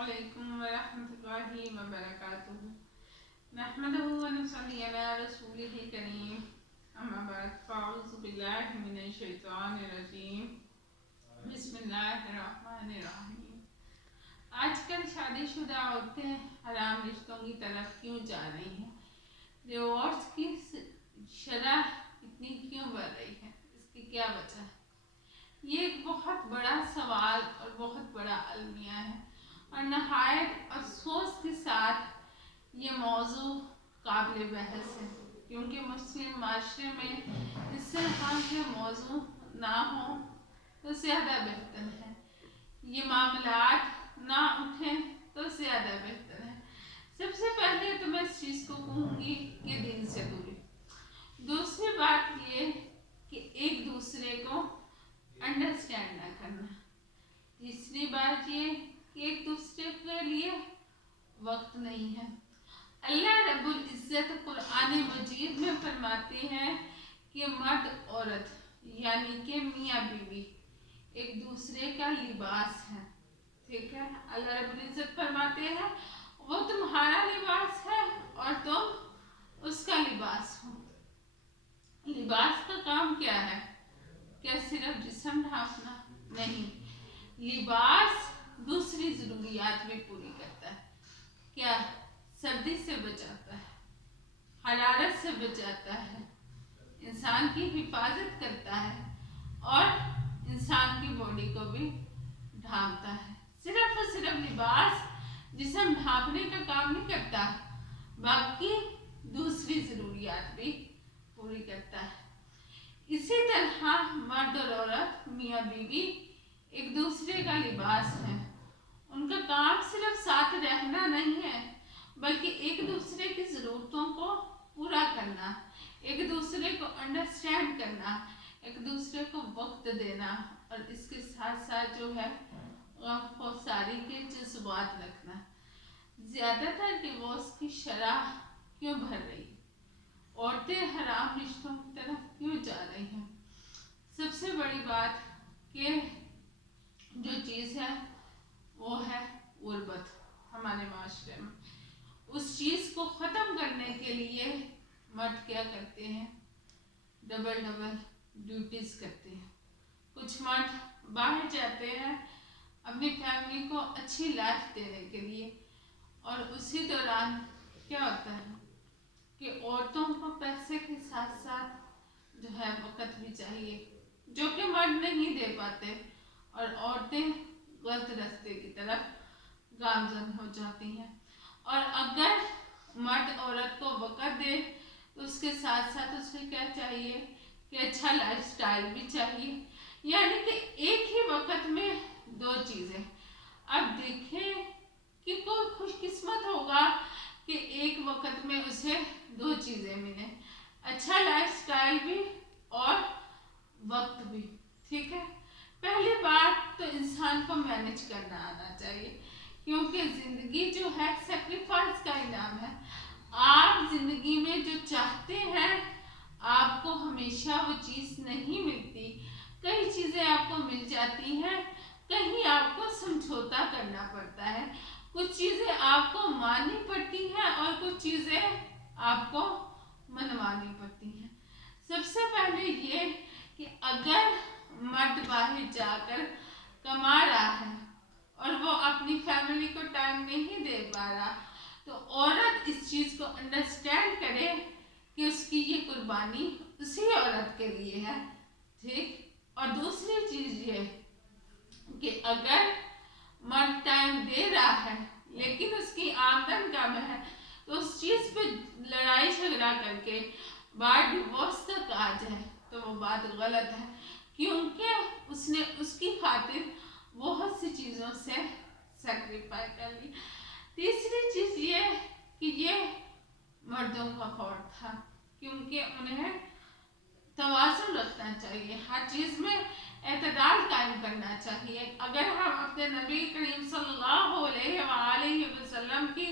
अस्सलामुअलैकुम वरहमतुल्लाहि वबरकातुहू। नहमदुहु व नुसल्ली अला रसूलिहिल करीम। अम्मा बाद फ़अऊज़ु बिल्लाहि मिनश शैतानिर रजीम। बिस्मिल्लाहिर्रहमानिर्रहीम। आजकल शादीशुदा औरतें हराम रिश्तों की तरफ क्यों जा रही हैं? डिवोर्स की शरह इतनी क्यों बढ़ रही है? इसकी क्या वजह है? ये एक बहुत बड़ा सवाल और बहुत बड़ा अलमिया है और नहायत अफसोस के साथ ये मौजू काबिल बहस है, क्योंकि मुस्लिम माशरे में इस तरह के मौजू ना हो तो ज़्यादा बेहतर है। ये मामलात ना उठें तो ज़्यादा बेहतर है। सबसे पहले तो मैं इस चीज़ को कहूँगी कि दीन से दूरी। दूसरी बात ये कि एक दूसरे को अंडरस्टैंड ना करना। तीसरी बात ये कि एक दूसरे के लिए वक्त नहीं है। अल्लाह रब्बुल इज़्ज़त कुरान मजीद में फरमाते हैं कि मर्द औरत यानी कि मियाँ बीवी एक दूसरे का लिबास है। ठीक है, अल्लाह रब्बुल इज़्ज़त फरमाते हैं वो तुम्हारा लिबास है और तुम उसका लिबास हो। लिबास का काम क्या है? क्या सिर्फ जिस्म ढांपना? नहीं, लिबास दूसरी ज़रूरियात भी पूरी करता है। क्या? सर्दी से बचाता है, हरारत से बचाता है, इंसान की हिफाजत करता है और इंसान की बॉडी को भी ढांपता है। सिर्फ और सिर्फ लिबास जिस्म ढांपने का काम नहीं करता, बाकी दूसरी ज़रूरियात भी पूरी करता है। इसी तरह मर्द और औरत मियाँ बीवी एक दूसरे का लिबास है। उनका काम सिर्फ साथ रहना नहीं है, बल्कि एक दूसरे की ज़रूरतों को पूरा करना, एक दूसरे को अंडरस्टैंड करना, एक दूसरे को वक्त देना और इसके साथ साथ जो है सारी के जज्बात रखना। ज़्यादातर डिवोर्स की शरह क्यों बढ़ रही? औरतें हराम रिश्तों की तरफ क्यों जा रही हैं? सबसे बड़ी बात कि जो चीज़ है वो है गुर्बत हमारे माशरे में। उस चीज़ को ख़त्म करने के लिए मर्द क्या करते हैं? डबल ड्यूटीज़ करते हैं। कुछ मर्द बाहर जाते हैं अपनी फैमिली को अच्छी लाइफ देने के लिए, और उसी दौरान क्या होता है कि औरतों को पैसे के साथ साथ जो है वक़्त भी चाहिए, जो कि मर्द नहीं दे पाते, और औरतें गलत रास्ते की तरफ गामजन हो जाती हैं। और अगर मर्द औरत को वक़्त दे तो उसके साथ साथ उसे क्या चाहिए कि अच्छा लाइफस्टाइल भी चाहिए, यानी कि एक ही वक़्त में दो चीज़ें। अब देखें कि कोई खुशकिस्मत होगा कि एक वक़्त में उसे दो चीज़ें मिले, अच्छा लाइफस्टाइल भी और वक्त भी। ठीक है, पहली बात तो इंसान को मैनेज करना आना चाहिए, क्योंकि ज़िंदगी जो है सेक्रीफाइस का इनाम है। आप ज़िंदगी में जो चाहते हैं आपको हमेशा वो चीज़ नहीं मिलती। कई चीज़ें आपको मिल जाती हैं, कहीं आपको समझौता करना पड़ता है, कुछ चीज़ें आपको माननी पड़ती हैं और कुछ चीज़ें आपको मनवानी पड़ती हैं। सबसे पहले ये कि अगर मर्द बाहर जाकर कमा रहा है और वो अपनी फैमिली को टाइम नहीं दे पा रहा, तो औरत इस चीज़ को अंडरस्टैंड करे कि उसकी ये कुर्बानी उसी औरत के लिए है। ठीक, और दूसरी चीज़ ये कि अगर मर्द टाइम दे रहा है लेकिन उसकी आमदन कम है, तो उस चीज़ पे लड़ाई झगड़ा करके बात डिवोर्स तक आ जाए तो वो बात गलत है, क्योंकि उसने उसकी खातिर बहुत सी चीज़ों से सेक्रीफाइस कर ली। तीसरी चीज़ ये कि ये मर्दों का फॉल्ट था, क्योंकि उन्हें तवाज़ुन रखना चाहिए, हर चीज़ में एतदाल कायम करना चाहिए। अगर हम अपने नबी करीम सल्लल्लाहु अलैहि वसल्लम की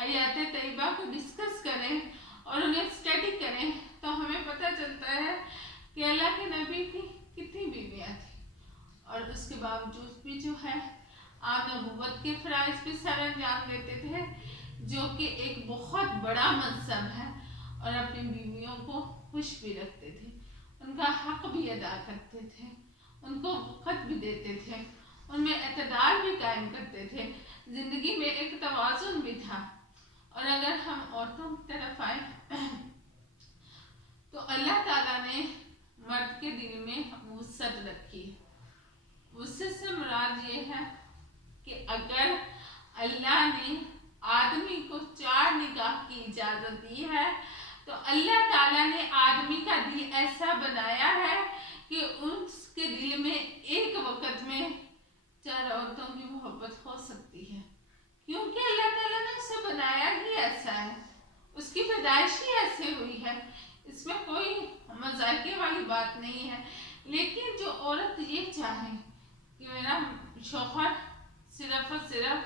हयात तैयबा को डिस्कस करें और उन्हें स्टडी करें तो हमें पता चलता है कि अल्लाह के नबी की कितनी बीवियाँ थी, और उसके बावजूद भी जो है आप लोगों नबूवत के फ़राइज़ भी सर अंजाम देते थे, जो कि एक बहुत बड़ा मनसब है, और अपनी बीवियों को खुश भी रखते थे, उनका हक भी अदा करते थे, उनको वक़्त भी देते थे, उनमें एतदाल भी कायम करते थे, ज़िंदगी में एक तवाज़ुन भी था। और अगर हम औरतों की तरफ आए तो अल्लाह ताला ने मर्द के दिल में वुसअत रखी। वुसअत से मुराद ये है कि अगर अल्लाह ने आदमी को 4 निकाह की इजाज़त दी है, तो अल्लाह ताला ने आदमी का दिल ऐसा बनाया है कि उसके दिल में एक वक़्त में 4 औरतों की मोहब्बत हो सकती है, क्योंकि अल्लाह ताला ने उसे बनाया ही ऐसा है, उसकी पैदाइश ही ऐसे हुई है। इसमें कोई मजाके वाली बात नहीं है। लेकिन जो औरत ये चाहे कि मेरा शौहर सिर्फ और सिर्फ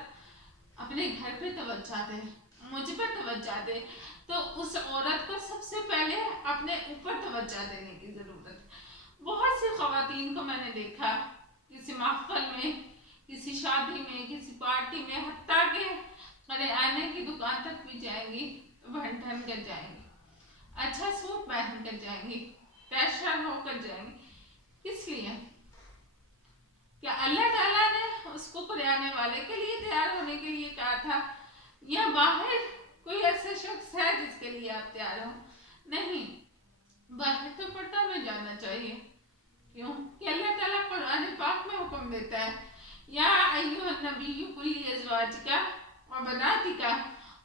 अपने घर पे तवज्जो दे, मुझ पर तवज्जो दे, तो उस औरत को सबसे पहले अपने ऊपर तवज्जो देने की ज़रूरत है। बहुत सी ख़वातीन को मैंने देखा किसी महफ़िल में, किसी शादी में, किसी पार्टी में, हत्ता के करियाने की दुकान तक भी जाएंगी तो बन ठन कर जाएंगी, अच्छा सूट पहन कर जाएंगी, फैशन होकर जाएंगी। किस लिए? क्या अल्लाह ताला ने उसको करियाने वाले के लिए तैयार होने के लिए कहा था, या बाहर कोई ऐसा शख्स है जिसके लिए आप तैयार हो? नहीं, बाहर तो पर्दा में जाना चाहिए। क्यों? कि अल्लाह ताला कुरान पाक में हुक्म देता है, या अय्युहन नबिय्यु कुल्ली अज़वाजिका व बनातिका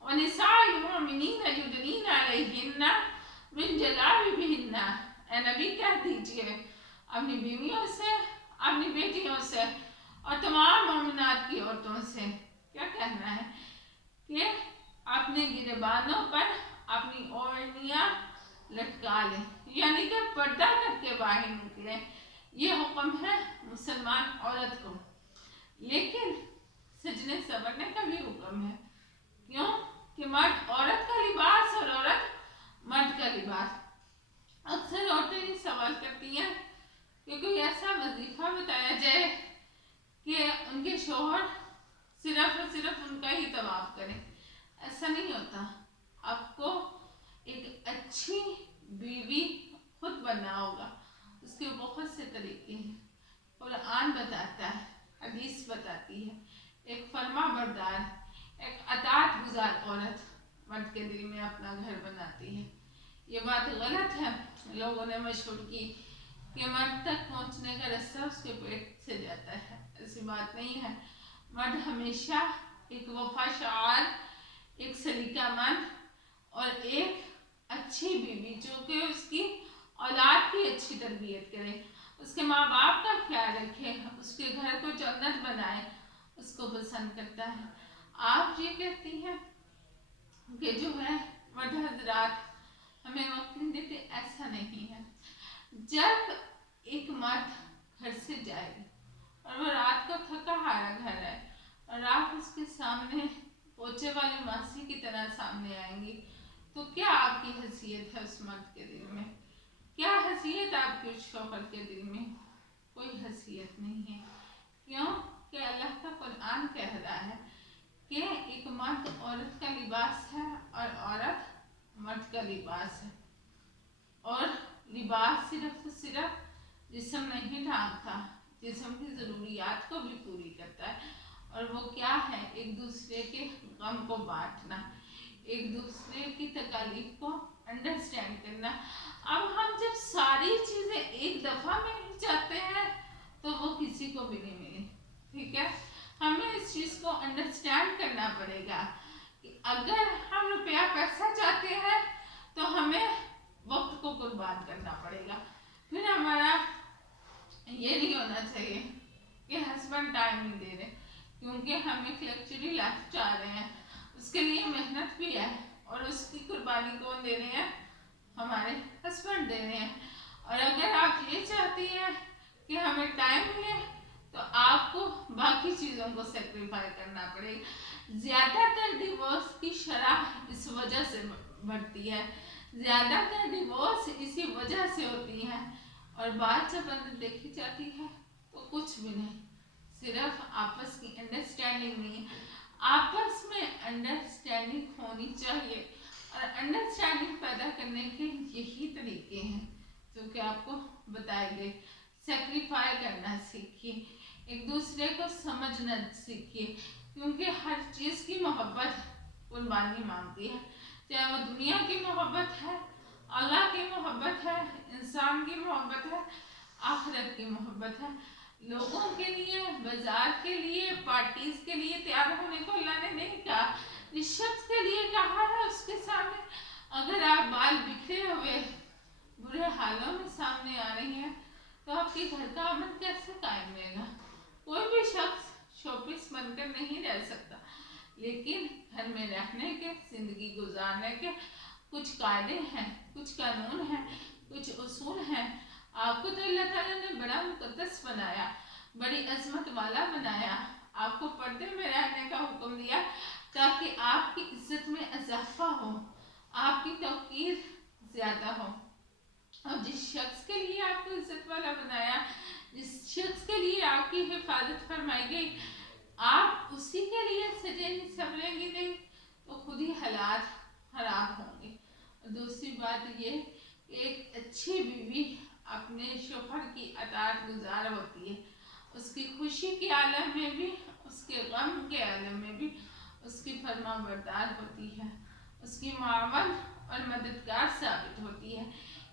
व निसाइल मुमिनीना युदनीना अलैहिन्ना मिन जलाबिबिहिन्ना। ए नबी कह दीजिए अपनी बीवियों से, अपनी बेटियों से और तमाम मोमिनात की औरतों से क्या कहना है कि अपने गिरबानों पर अपनी ओढ़नियाँ लटका लें, यानी कि पर्दा करके बाहर निकले। ये हुक्म है मुसलमान औरत को। लेकिन सजने संवरने का भी हुक्म है। क्यों? कि मर्द औरत का लिबास और औरत मर्द का लिबास। अक्सर औरतें ये सवाल करती हैं कि कोई ऐसा वजीफा बताया जाए कि उनके शौहर सिर्फ और सिर्फ उनका ही तवाफ करें। ऐसा नहीं होता। आपको एक अच्छी बीवी खुद बनना होगा। उसके बहुत से तरीके हैं। कुरान बताता है, हदीस बताती है, एक फरमा बरदार, एक अतात गुजार औरत मर्द के दिल में अपना घर बनाती है। ये बात गलत है, लोगों ने मशहूर की कि मर्द तक पहुंचने का रास्ता उसके पेट से जाता है। ऐसी बात नहीं है। मर्द हमेशा एक वफाशार, एक सलीकामंद और एक अच्छी बीवी, जो कि उसकी औलाद की अच्छी तरबियत करे, उसके माँ बाप का ख्याल रखे, उसके घर को जन्नत बनाए, उसको पसंद करता है। आप ये कहती हैं कि जो है मर्द हजरात हमें वक्त नहीं देते, ऐसा नहीं है। जब एक मर्द घर से जाए और वो रात को थका हारा घर आए और आप उसके सामने पोछे वाली मासी की तरह सामने आएंगी, तो क्या आपकी हैसियत है उस मर्द के दिल में? क्या हैसियत आपके उस शौहर के दिल में? कोई हैसियत नहीं है। क्यों? कि अल्लाह का कुरान कह रहा है कि एक मर्द औरत का लिबास है और औरत मर्द का लिबास है। और लिबास सिर्फ जिस्म नहीं ढांकता, जिस्म की ज़रूरियात को भी पूरी करता है। और वो क्या है? एक दूसरे के गम को बांटना, एक दूसरे की तकालीफ को अंडरस्टैंड करना। अब हम जब सारी चीज़ें एक दफ़ा में मिल जाते हैं तो वो किसी को भी नहीं मिली। ठीक है, हमें इस चीज़ को अंडरस्टैंड करना पड़ेगा कि अगर हम रुपया पैसा चाहते हैं तो हमें वक्त को कुर्बान करना पड़ेगा। फिर हमारा ये नहीं होना चाहिए कि हस्बैंड टाइम नहीं दे रहे, क्योंकि हम एक लग्जरी लाइफ चाह रहे हैं, उसके लिए मेहनत भी है और उसकी कुर्बानी कौन दे रहे हैं? हमारे हस्बैंड दे रहे हैं। और अगर आप ये चाहती हैं कि हमें टाइम मिले तो आपको बाकी चीज़ों को सेक्रीफाई करना पड़ेगा। ज़्यादातर डिवोर्स की शरह इस वजह से बढ़ती है, ज़्यादातर डिवोर्स इसी वजह से होती हैं। और बात जब अंदर देखी जाती है तो कुछ भी नहीं, सिर्फ आपस की अंडरस्टैंडिंग अंडरस्टैंडिंग नहीं है। आपस में अंडरस्टैंडिंग होनी चाहिए, और अंडरस्टैंडिंग पैदा करने के यही तरीके हैं जो कि आपको बताए गए। सेक्रीफाई करना सीखिए, एक दूसरे को समझना सीखिए, क्योंकि हर चीज़ की मोहब्बत कुर्बानी मांगती है, चाहे वो दुनिया की मोहब्बत है, अल्लाह की मोहब्बत है, इंसान की मोहब्बत है, आखिरत की मोहब्बत है। लोगों के लिए, बाजार के लिए, पार्टीज के लिए तैयार होने को अल्लाह ने नहीं कहा, जिस शख्स के लिए कहा है उसके सामने अगर आप बाल बिखरे हुए बुरे हालों में सामने आ रही हैं तो आपके घर का अमन कैसे कायम रहेगा। कोई भी शख्स शोपीस बनकर नहीं रह सकता, लेकिन घर में रहने के, जिंदगी गुजारने के कुछ कायदे हैं, कुछ कानून हैं, कुछ उसूल हैं। आपको तो अल्लाह ताला ने बड़ा मुकद्दस बनाया, बड़ी अजमत वाला बनाया, आपको पर्दे में रहने का हुक्म दिया ताकि आपकी इज्जत में इजाफा हो, आपकी तौकीर ज्यादा हो। और जिस शख्स के लिए आपको इज्जत वाला बनाया, जिस शख्स के लिए आपकी हिफाजत फरमाई गई, आप उसी के लिए सजेंगी संवरेंगी नहीं तो खुद ही हालात खराब होंगे। और दूसरी बात ये, एक अच्छी बीवी अपने शोहर की अताअत गुजार होती है, उसकी खुशी के आलम में भी, उसके गम के आलम में भी उसकी फरमा बरदार होती है, उसकी मावन और मददगार साबित होती है।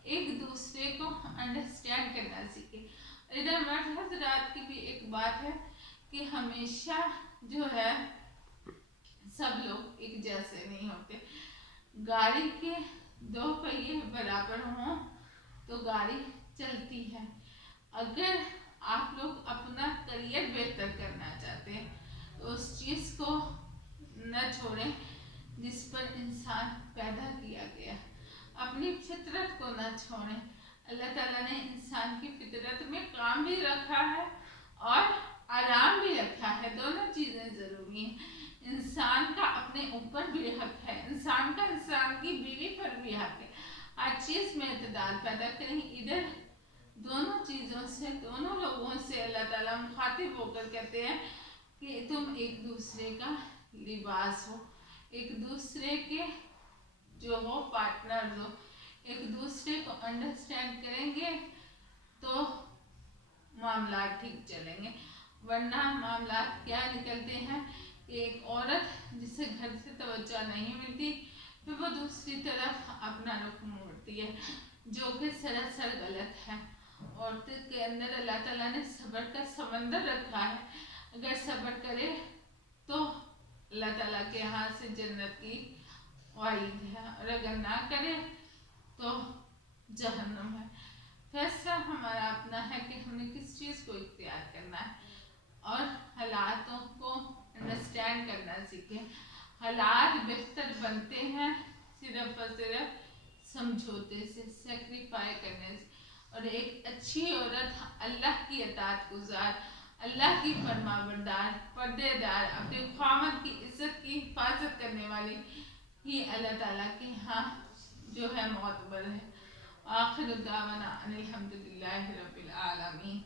एक दूसरे को अंडरस्टैंड करना सीखे। इधर मर्द हजरात की भी एक बात है कि हमेशा जो है सब लोग एक जैसे नहीं होते। गाड़ी के दो पहिए बराबर हों तो गाड़ी चलती है। अगर आप लोग अपना करियर बेहतर करना चाहते हैं तो उस चीज़ को न छोड़ें जिस पर इंसान पैदा किया गया, अपनी फितरत को न छोड़ें। अल्लाह ताला ने इंसान की फितरत में काम भी रखा है और आराम भी रखा है, दोनों चीज़ें ज़रूरी हैं। इंसान का अपने ऊपर भी हक है, इंसान का इंसान की बीवी पर भी हक है। हर चीज़ में इतदाल पैदा करें। इधर दोनों चीज़ों से, दोनों लोगों से अल्लाह ताला मुखातिब होकर कहते हैं कि तुम एक दूसरे का लिबास हो, एक दूसरे के जो हो पार्टनर हो, एक दूसरे को अंडरस्टैंड करेंगे तो मामला ठीक चलेंगे। वरना मामला क्या निकलते हैं कि एक औरत जिसे घर से तवज्जो नहीं मिलती, फिर वो दूसरी तरफ अपना रुख मोड़ती है, जो कि सरासर गलत है। औरत के अंदर अल्लाह ताला ने सब्र का समंदर रखा है, अगर सब्र करे तो अल्लाह ताला के यहाँ से जन्नत की वाइद है, और अगर ना करे तो जहन्नम है। फैसला हमारा अपना है कि हमने किस चीज़ को इख्तियार करना है, और हालातों को अंडरस्टैंड करना सीखें। हालात बेहतर बनते हैं सिर्फ और सिर्फ समझौते से, सेक्रीफाई करने से। और एक अच्छी औरत अल्लाह की अताअत गुजार, अल्लाह की फरमाबरदार, पर्देदार, अपने ख़ामद की इज्जत की हिफाजत करने वाली ही अल्लाह ताला के यहाँ जो है मोतबर है। आखिर दावाना अनिल हम्दुलिल्लाहि रब्बिल आलमीन।